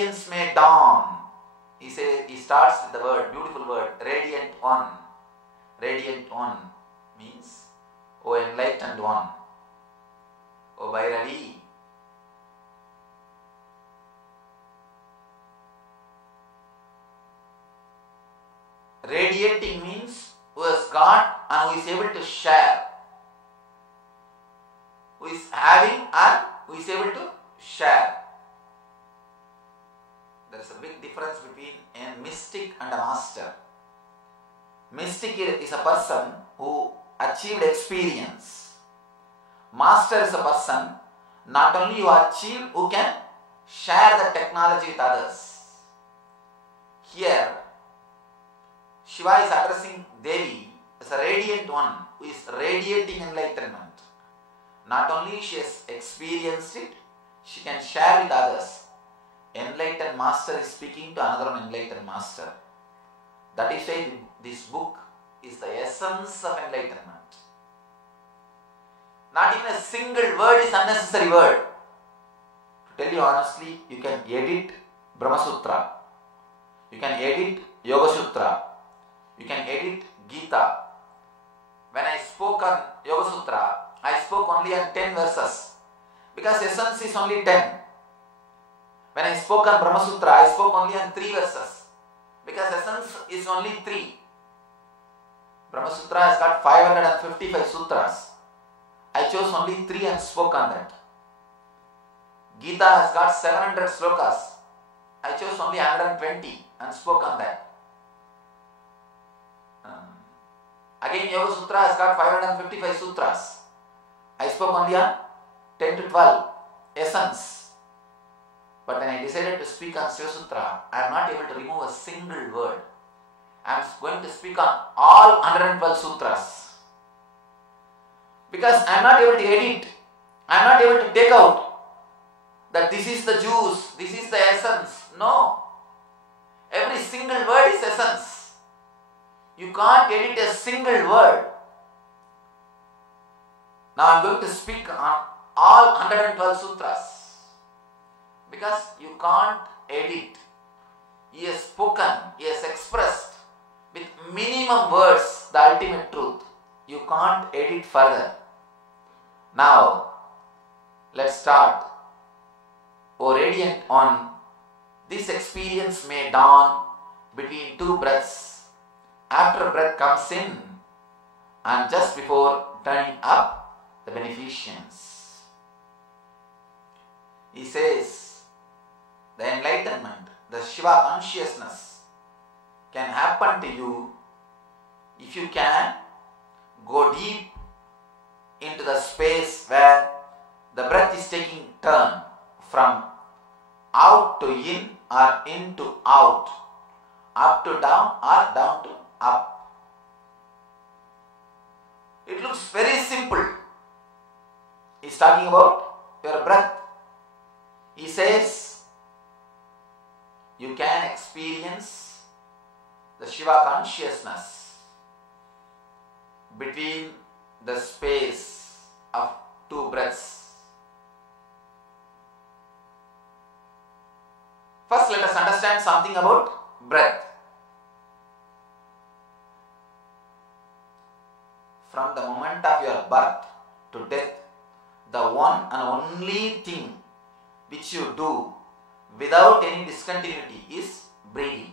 experience may dawn. He starts with the word, beautiful word, radiant one. Radiant one means, O enlightened one, O Bhairavi. Radiating means who has got and who is able to share. Who is having and who is able to share. There is a big difference between a mystic and a master. Mystic is a person who achieved experience. Master is a person not only who achieved, who can share the technology with others. Here, Shiva is addressing Devi as a radiant one who is radiating enlightenment. Not only she has experienced it, she can share with others. Enlightened master is speaking to another enlightened master. That is why this book is the essence of enlightenment. Not even a single word is unnecessary word. To tell you honestly, you can edit Brahma Sutra, you can edit Yoga Sutra, you can edit Gita. When I spoke on Yoga Sutra, I spoke only on 10 verses because essence is only 10. When I spoke on Brahma Sutra, I spoke only on 3 verses because essence is only 3. Brahma Sutra has got 555 sutras. I chose only 3 and spoke on that. Gita has got 700 slokas. I chose only 120 and spoke on that. Again, Yoga Sutra has got 555 sutras. I spoke only on 10 to 12 essence. But when I decided to speak on Shiva Sutra, I am not able to remove a single word. I am going to speak on all 112 sutras. Because I am not able to edit. I am not able to take out that this is the juice, this is the essence. No. Every single word is essence. You can't edit a single word. Now I am going to speak on all 112 sutras. Because you can't edit. He has spoken, he has expressed with minimum words the ultimate truth. You can't edit further. Now, let's start. O radiant one, this experience may dawn between 2 breaths. After a breath comes in and just before turning up the beneficence. He says, the enlightenment, the Shiva consciousness can happen to you if you can go deep into the space where the breath is taking turn from out to in or in to out, up to down or down to up. It looks very simple. He's talking about your breath. He says you can experience the Shiva consciousness between the space of 2 breaths. First, let us understand something about breath. From the moment of your birth to death, the one and only thing which you do without any discontinuity is breathing.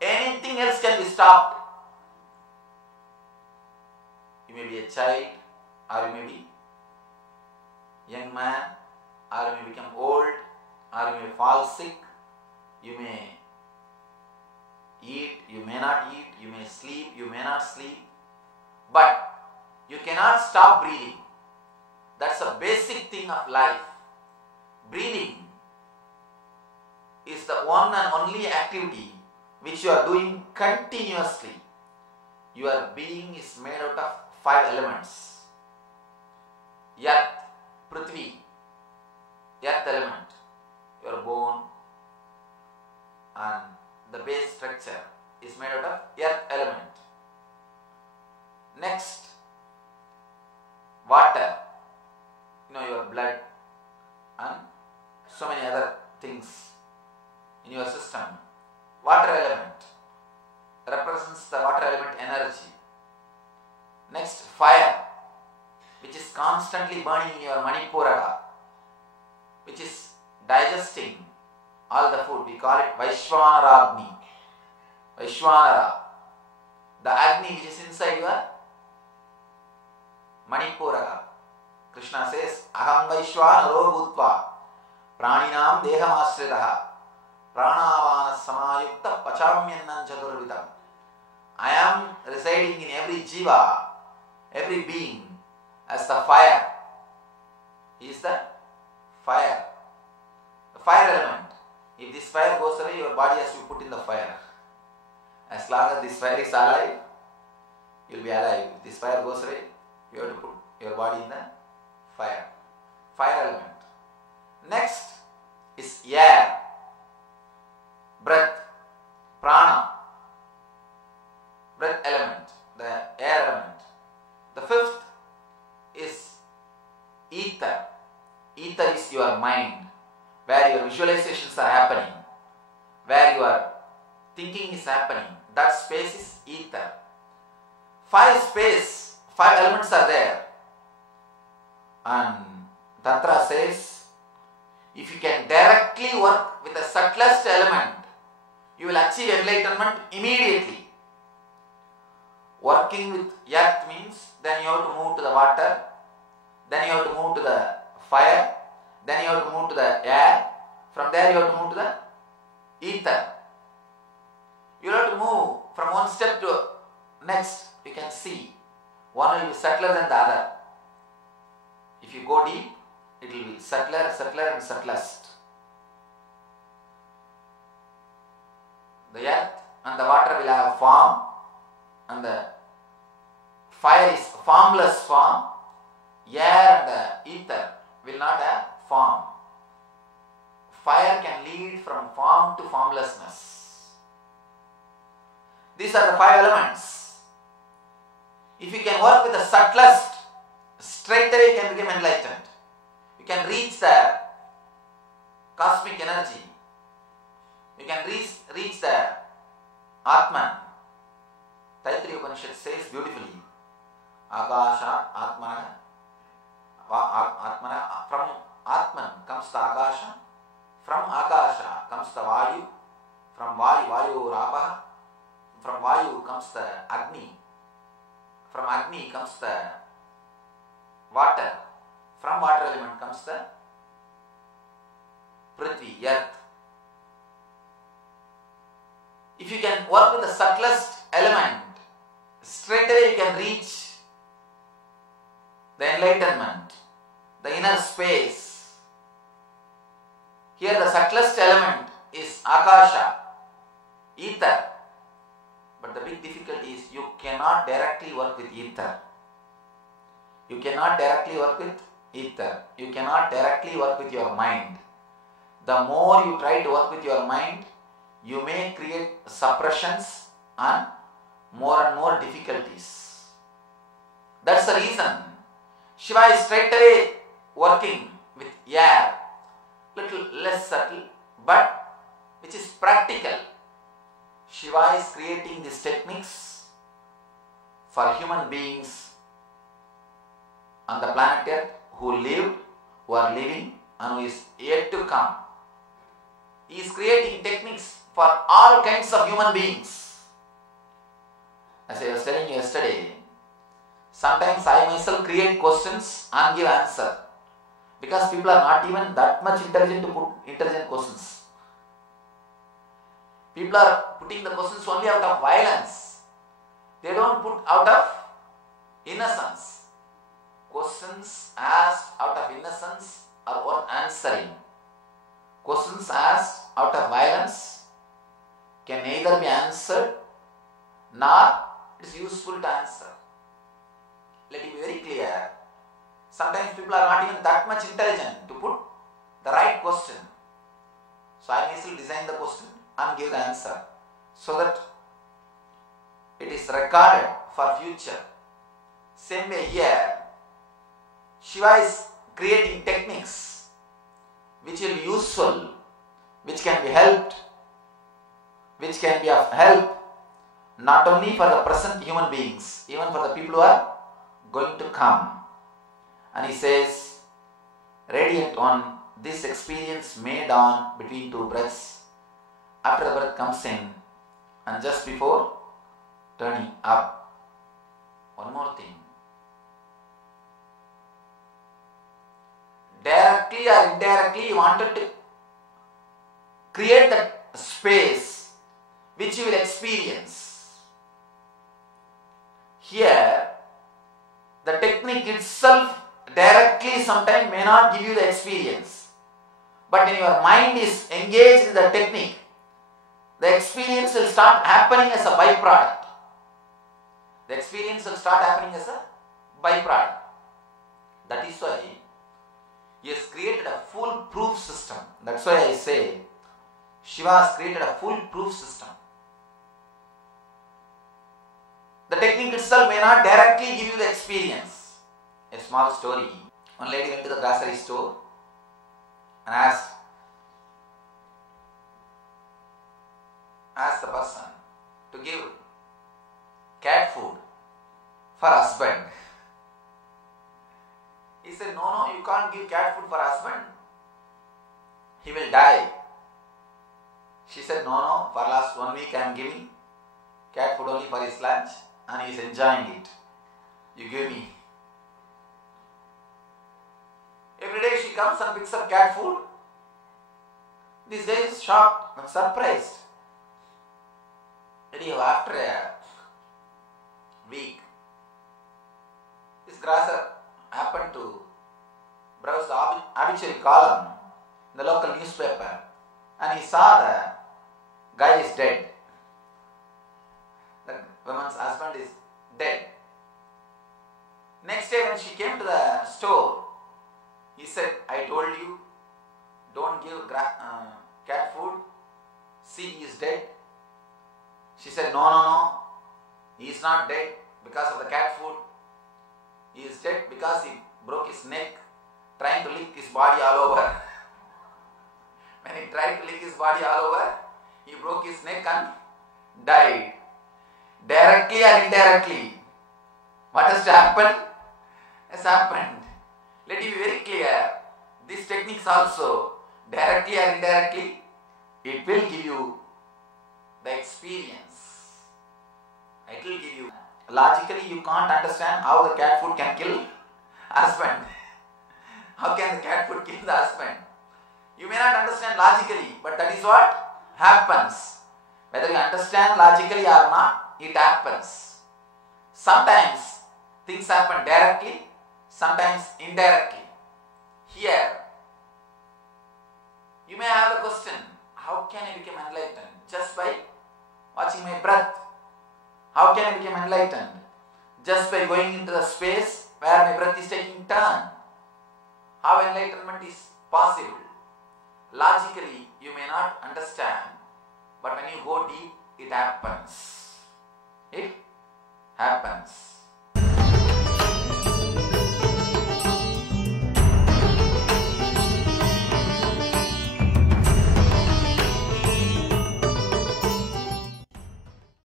Anything else can be stopped. You may be a child, or you may be young man, or you may become old, or you may fall sick, you may eat, you may not eat, you may sleep, you may not sleep, but you cannot stop breathing. That's a basic thing of life. Breathing is the one and only activity which you are doing continuously. Your being is made out of 5 elements. Earth, Prithvi, earth element, your bone and the base structure is made out of earth element. Next, water, your blood and so many other things in your system. Water element represents the water element energy. Next, fire, which is constantly burning in your Manipuraka, which is digesting all the food. We call it Vaishwanara Agni. Vaishwanara, the Agni which is inside your Manipuraka. Krishna says, Aham Vaishwanaro Bhutva Praninam Dehamasritaha Pranavana Samayukta Pachamyannan Chaturvidam. I am residing in every jiva, every being, as the fire. He is the fire. The fire element. If this fire goes away, your body has to be put in the fire. As long as this fire is alive, you will be alive. If this fire goes away, you have to put your body in the fire. Fire element. Next is air, breath, prana, breath element, the air element. The fifth is ether. Ether is your mind, where your visualizations are happening, where your thinking is happening. That space is ether. Five elements are there. And Tantra says, if you can directly work with the subtlest element, you will achieve enlightenment immediately. Working with earth means then you have to move to the water, then you have to move to the fire, then you have to move to the air, from there you have to move to the ether. You have to move from one step to next. You can see one will be subtler than the other. If you go deep, it will be subtler and subtlest. The earth and the water will have form, and the fire is formless form. Air and the ether will not have form. Fire can lead from form to formlessness. These are the five elements. If you can work with the subtlest, straight away you can become enlightened. You can reach the cosmic energy. You can reach the Atman. Taittiriya Upanishad says beautifully, Akasha Atmana. From Atman comes the Akasha. From Akasha comes the Vayu. From Vayu Rapaha. From Vayu comes the Agni. From Agni comes the water. From water element comes the Prithvi, earth. If you can work with the subtlest element, straight away you can reach the enlightenment, the inner space. Here the subtlest element is Akasha, ether. But the big difficulty is you cannot directly work with ether. You cannot directly work with ether. You cannot directly work with your mind. The more you try to work with your mind, you may create suppressions and more difficulties. That's the reason Shiva is straight away working with air, little less subtle, but which is practical. Shiva is creating these techniques for human beings on the planet Earth who lived, who are living, and who is yet to come. He is creating techniques for all kinds of human beings. As I was telling you yesterday, sometimes I myself create questions and give answer, because people are not even that much intelligent to put intelligent questions. People are putting the questions only out of violence. They don't put out of innocence. Questions asked out of innocence are worth answering. Questions asked out of violence can neither be answered nor it is useful to answer. Let it be very clear. Sometimes people are not even that much intelligent to put the right question. So I myself design the question and give the answer so that it is recorded for future. Same way here, Shiva is creating techniques which will be useful which can be helped, which can be of help not only for the present human beings, even for the people who are going to come. And he says, Radiant One, this experience may dawn between two breaths, after the breath comes in and just before turning up. One more thing. Directly or indirectly, you wanted to create that space which you will experience. Here, the technique itself directly sometimes may not give you the experience. But when your mind is engaged in the technique, the experience will start happening as a byproduct. The experience will start happening as a byproduct. That is why he has created a foolproof system. That's why I say Shiva has created a foolproof system. The technique itself may not directly give you the experience. A small story. One lady went to the grocery store and asked the person to give cat food for husband. He said, no, you can't give cat food for husband. He will die. She said, no, for last 1 week I am giving cat food only for his lunch and he is enjoying it. You give me. Every day she comes and picks up cat food. This guy is shocked and surprised. After a week, this grocer happened to browse the obituary column in the local newspaper and he saw the guy is dead. The woman's husband is dead. Next day when she came to the store, he said, I told you, don't give cat food. See, he is dead. She said, no, he is not dead because of the cat food. He is dead because he broke his neck trying to lick his body all over. When he tried to lick his body all over, he broke his neck and died. Directly or indirectly, what has happened? Has happened. Let it be very clear. These techniques also, directly or indirectly, it will give you the experience. It will give you. Logically, you can't understand how the cat food can kill husband. How can the cat food kill the husband? You may not understand logically, but that is what happens. Whether you understand logically or not, it happens. Sometimes things happen directly, sometimes indirectly. Here, you may have the question, how can I become enlightened? Just by watching my breath. How can I become enlightened? Just by going into the space where my breath is taking turn. How enlightenment is possible? Logically, you may not understand, but when you go deep, it happens. It happens.